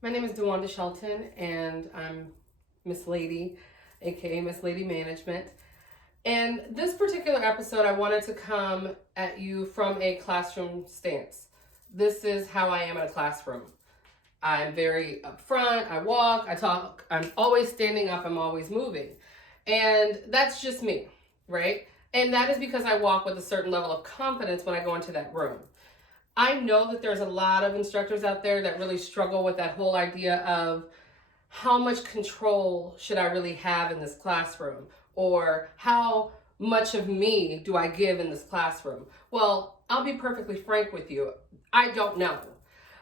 My name is DeWanda Shelton, and I'm Miss Lady, aka Miss Lady Management. And this particular episode, I wanted to come at you from a classroom stance. This is how I am in a classroom. I'm very upfront, I walk, I talk, I'm always standing up, I'm always moving. And that's just me, right? And that is because I walk with a certain level of confidence when I go into that room. I know that there's a lot of instructors out there that really struggle with that whole idea of how much control should I really have in this classroom, or how much of me do I give in this classroom. Well, I'll be perfectly frank with you. I don't know.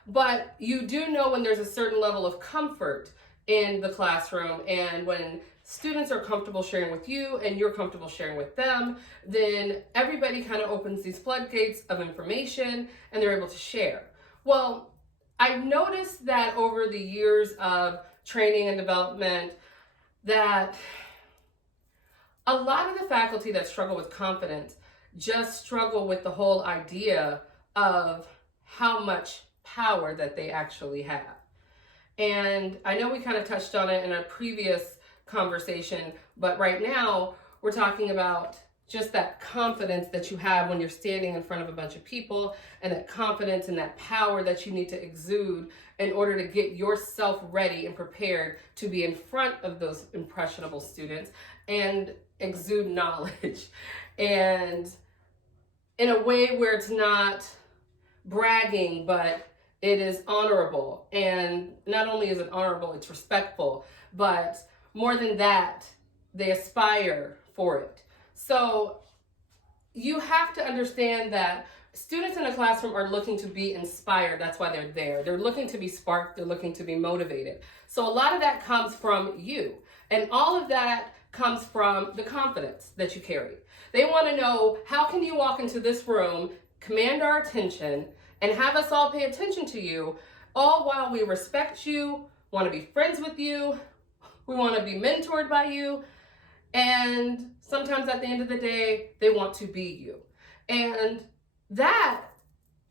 But you do know when there's a certain level of comfort in the classroom, and when students are comfortable sharing with you and you're comfortable sharing with them, then everybody kind of opens these floodgates of information and they're able to share. Well, I've noticed that over the years of training and development that a lot of the faculty that struggle with confidence just struggle with the whole idea of how much power that they actually have. And I know we kind of touched on it in a previous conversation, but right now we're talking about just that confidence that you have when you're standing in front of a bunch of people, and that confidence and that power that you need to exude in order to get yourself ready and prepared to be in front of those impressionable students and exude knowledge. And in a way where it's not bragging, but it is honorable. And not only is it honorable, it's respectful, but more than that, they aspire for it. So you have to understand that students in a classroom are looking to be inspired. That's why they're there. They're looking to be sparked. They're looking to be motivated. So a lot of that comes from you. And all of that comes from the confidence that you carry. They want to know, how can you walk into this room, command our attention, and have us all pay attention to you, all while we respect you, want to be friends with you, we want to be mentored by you, and sometimes at the end of the day, they want to be you. And that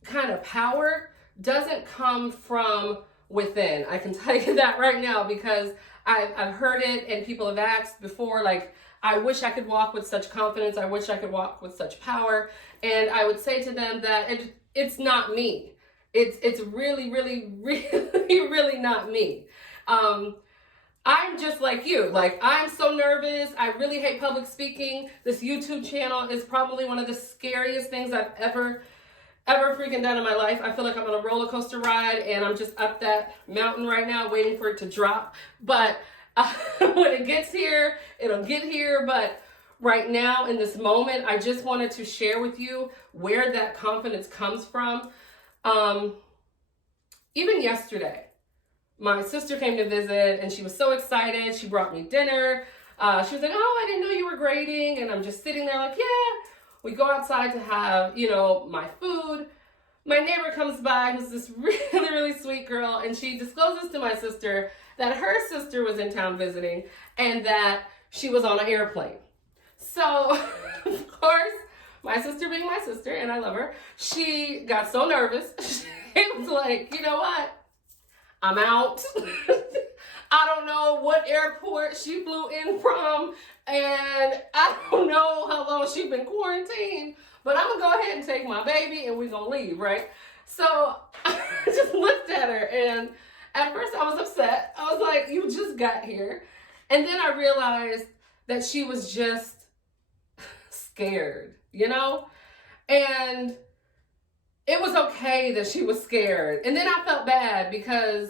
kind of power doesn't come from within. I can tell you that right now, because I've heard it and people have asked before, like, I wish I could walk with such confidence. I wish I could walk with such power. And I would say to them that it's not me. It's really, really, really, really not me. I'm just like you. Like, I'm so nervous. I really hate public speaking. This YouTube channel is probably one of the scariest things I've ever freaking done in my life. I feel like I'm on a roller coaster ride and I'm just up that mountain right now waiting for it to drop. But when it gets here, it'll get here. But right now, in this moment, I just wanted to share with you where that confidence comes from. Even yesterday, my sister came to visit and she was so excited. She brought me dinner. She was like, oh, I didn't know you were grading. And I'm just sitting there like, yeah. We go outside to have, my food. My neighbor comes by, who's this really, really sweet girl, and she discloses to my sister that her sister was in town visiting and that she was on an airplane. So, of course, my sister being my sister, and I love her, she got so nervous. She was like, you know what? I'm out. I don't know what airport she flew in from, and I don't know how long she's been quarantined, but I'm gonna go ahead and take my baby and we're gonna leave, right? So I just looked at her, and at first I was upset. I was like, you just got here. And then I realized that she was just scared, And it was okay that she was scared. And then I felt bad because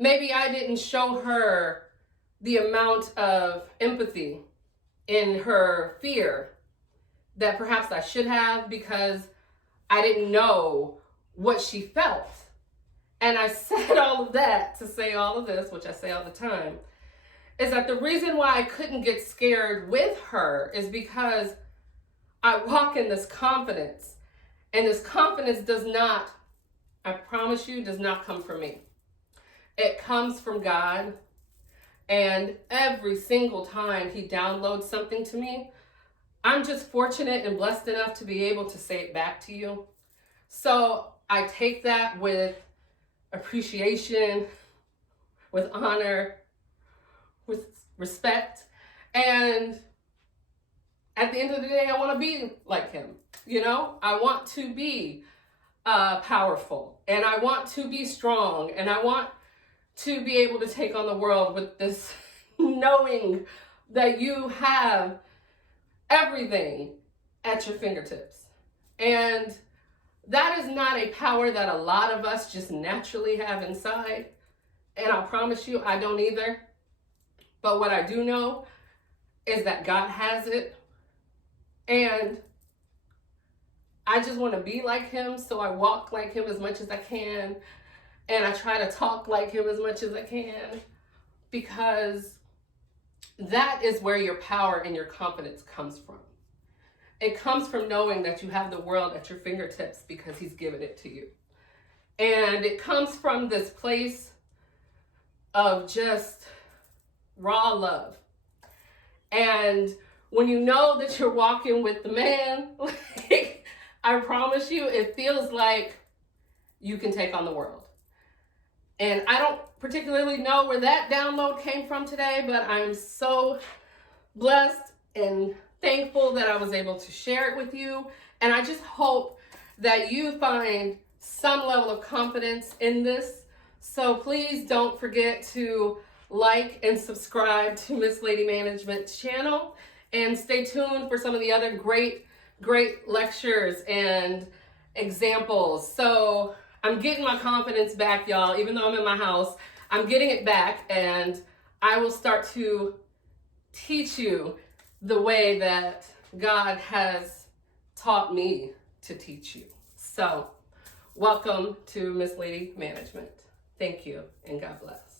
maybe I didn't show her the amount of empathy in her fear that perhaps I should have, because I didn't know what she felt. And I said all of that to say all of this, which I say all the time, is that the reason why I couldn't get scared with her is because I walk in this confidence. And this confidence does not, I promise you, does not come from me. It comes from God. And every single time he downloads something to me, I'm just fortunate and blessed enough to be able to say it back to you. So I take that with appreciation, with honor, with respect. And at the end of the day, I want to be like him. You know, I want to be powerful, and I want to be strong, and I want to be able to take on the world with this knowing that you have everything at your fingertips. And that is not a power that a lot of us just naturally have inside. And I promise you, I don't either. But what I do know is that God has it. And I just want to be like him, so I walk like him as much as I can. And I try to talk like him as much as I can. Because that is where your power and your confidence comes from. It comes from knowing that you have the world at your fingertips because he's given it to you. And it comes from this place of just raw love. And when you know that you're walking with the man, like, I promise you, it feels like you can take on the world. And I don't particularly know where that download came from today, but I'm so blessed and thankful that I was able to share it with you. And I just hope that you find some level of confidence in this. So please don't forget to like and subscribe to Miss Lady Management's channel, and stay tuned for some of the other great lectures and examples. So I'm getting my confidence back, y'all. Even though I'm in my house, I'm getting it back, and I will start to teach you the way that God has taught me to teach you. So welcome to Miss Lady Management. Thank you, and God bless.